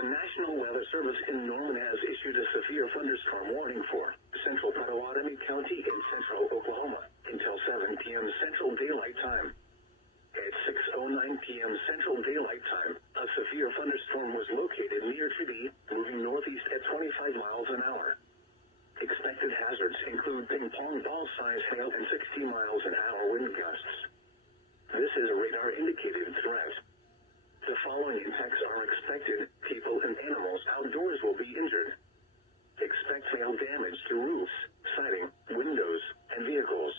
The National Weather Service in Norman has issued a severe thunderstorm warning for central Potawatomi County in central Oklahoma until 7 p.m. Central Daylight Time. At 6:09 p.m. Central Daylight Time, a severe thunderstorm was located near Chitty, moving northeast at 25 miles an hour. Expected hazards include ping-pong ball-sized hail and 60 miles an hour wind gusts. This is a radar-indicated threat. The following impacts are expected. People and animals outdoors will be injured. Expect hail damage to roofs, siding, windows, and vehicles.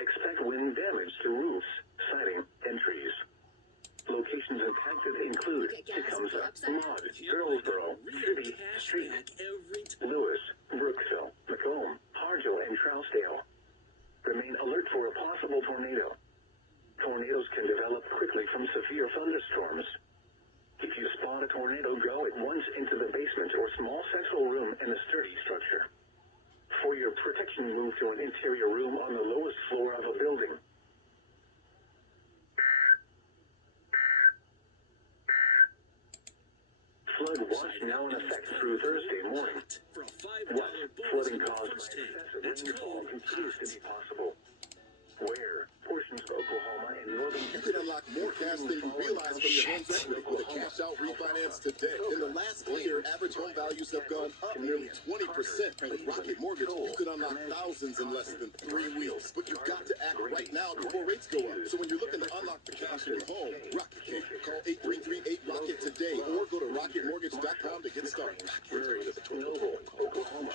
Expect wind damage to roofs, siding, and trees. Locations impacted include Tecumseh, Maud, Girlsboro, City, Street, Lewis, Brookville, Macomb, Hargill, and Trousdale. Remain alert for a possible tornado. Tornadoes can develop quickly from severe thunderstorms. If you spot a tornado, go at once into the basement or small central room in a sturdy structure. For your protection, move to an interior room on the lowest floor of a building. Flood watch now in effect through Thursday morning. What? Flooding caused by excessive rainfall continues to be possible. Where? Portions of Oklahoma and northern You can unlock more cash than you realize from your home equity with a cash out refinance today. In the last year, average home values have gone up nearly 20%. With Rocket Mortgage, you could unlock thousands in less than 3 weeks. But you've got to act right now before rates go up. So when you're looking to unlock the cash in your home, Rocket can. Call 8338-ROCKET today or go to rocketmortgage.com to get started.